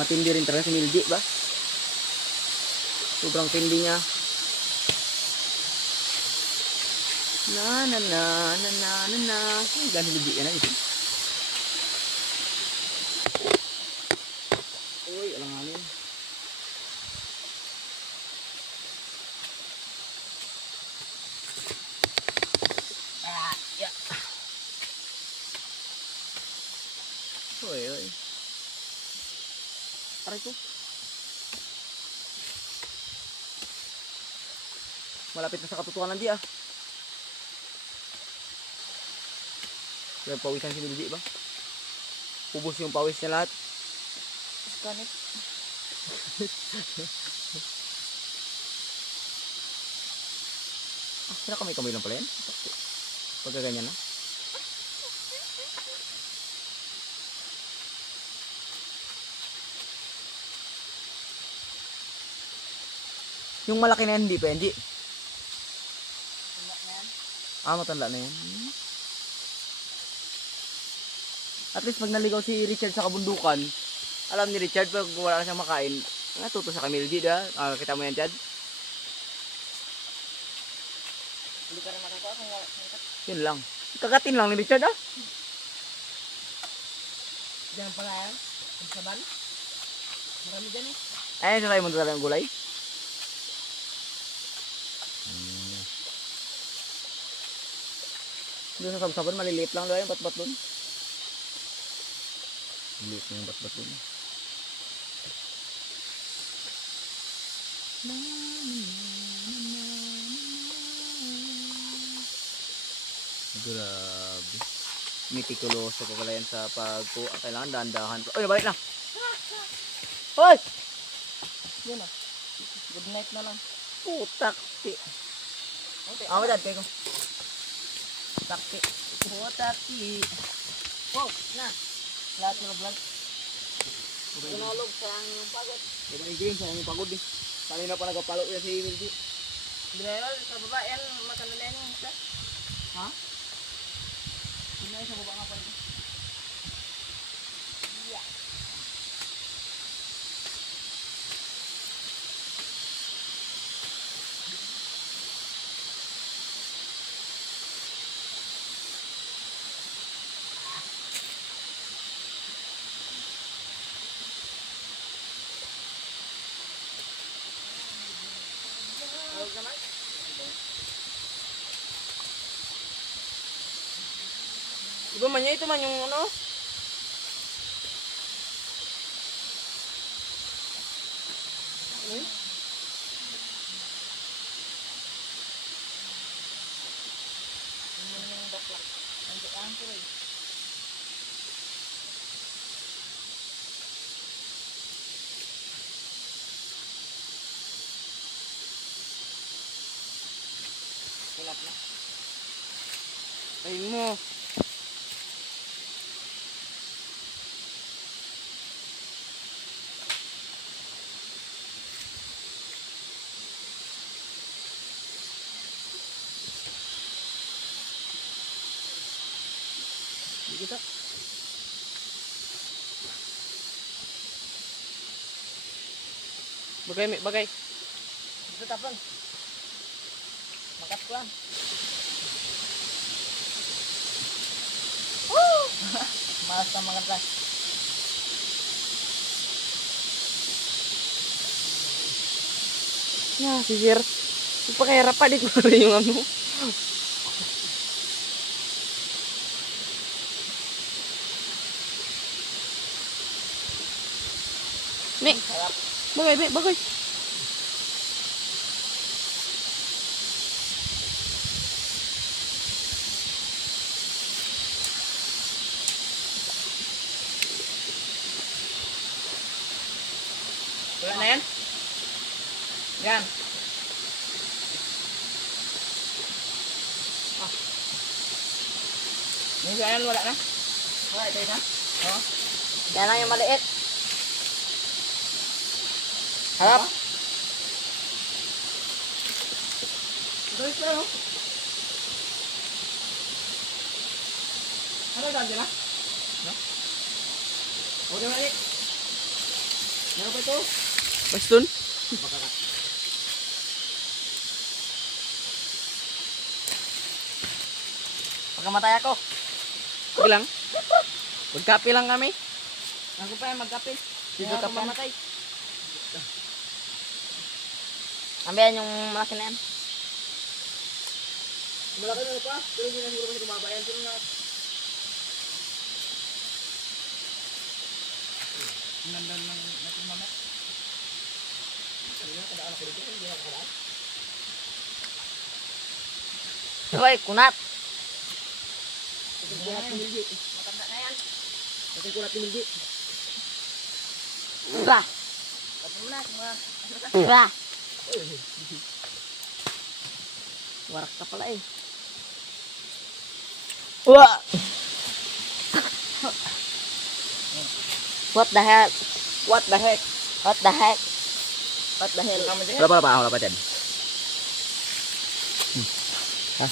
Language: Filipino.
Matindi rin talaga si Milji ba? Sobrang tindi niya. Na na na na na na na. Ganun si Milji yan na ito. Uy, alanganin. Ya. Uy, uy. Aray ko. Malapit na sa katotohanan di ah. Kaya pawisan si Milji ba? Ubus yung pawis niya lahat. Kanit. Kamay-kamay lang pala yan. Pagka ganyan na. Yung malaki na yan, hindi pa yan, di? Matanda na yan. At least pag naligaw si Richard sa kabundukan, alam ni Richard pag wala na siyang makain, natuto sa Camille da. Kita mo yan, Chad? Hindi ka rin makakawa kung wala. Yun lang. Kagatin lang ni Richard ah. Diyan pala yan. Ang saban. Marami dyan eh. Ayun sa tayo mo talaga ng gulay. Doon sa sabsaban, maliliit lang doon yung bat-bat doon. Maliliit na yung bat-bat doon. Grabe. Mitikuloso pa pala yan sa pagkuha. Kailangan dahan-dahan pa. Uy, nabalik na! Hoy! Yan ah. Good night na lang. Putak! Okay. Dad, kayo ko. Takti. Takti. Oh, na. Lahat ng vlog. Inulog sa ang pagod. Ito yung green, sayang yung pagod eh. Kanina pa nagpapalo yan si Milji. Binayal sa baba yan. Makanalayan yung isa. Ha? Binayal sa baba nga pa rin. Yeah. Iba man niya ito man yung ano? Yung baklak. Ang tuloy. Kulap na. Ayun mo. Kita. Bagay. Ito tapon. Makat ko lang. Woo! Malas na mga tas. Si Sir. Pagpakahirap pa dito rin yung ano. Nih, bagay. Wala na yan? Yan. Yan wala na? Wala, ito na? Oo. Yan lang yung maliit. Harap. Ito ito no? Ano dyan dyan ha? No? O di mali. Meron pa ito. Baston. Pagkamatay ako. Sige lang. Magkape lang kami. Ako pa yan magkape. Sige, Hindi ako kape. mamatay. Ambayan yung malaki na yan. Malaki na pa. Pero hindi na siguro kasi kumabayan. Pero na. Nandan ng natin mama. Kadaan ako dito. Hindi ako kadaan. Hoy, kunat. Natin kunat ni Milji. Matanda na yan. Natin kunat ni Milji. Bah. Tapos mo na. Bah. Warak ka pala eh. Wah. What the hell? What the heck? What the heck? What the hell? Wala pa dyan. Ha?